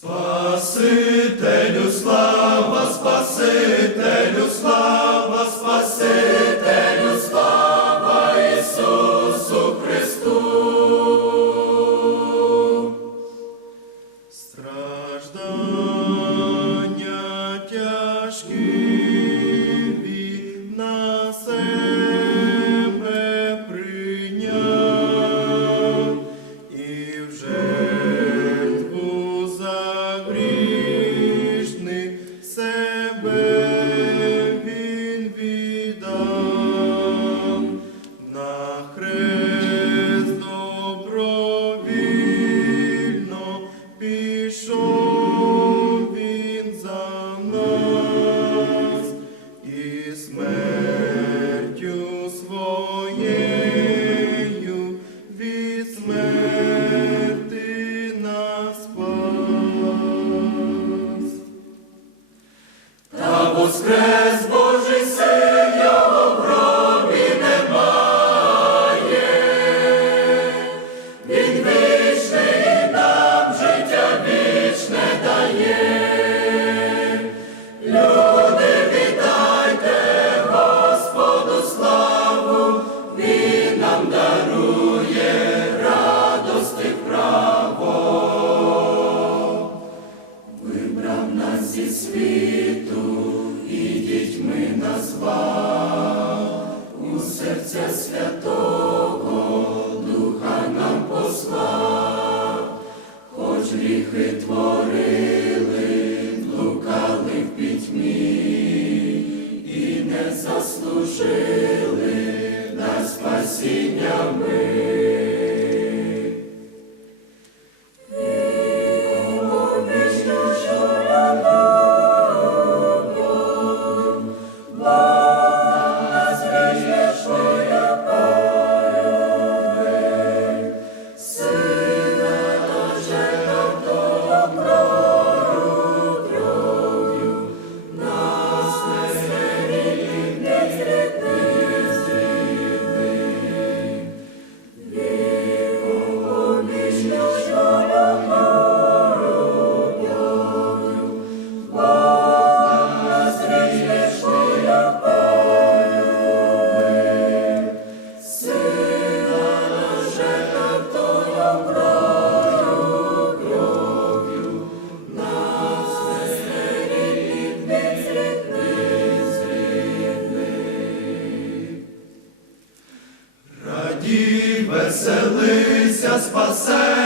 Спасителю слава, Спасителю слава, Спасителю слава Ісусу Христу. Страждання тяжкі він за нас і нас серця святого Духа нам послав, хоч гріхи творили, блукали в пітьмі і не заслужили на спасіння ми. Радій, веселися, спасе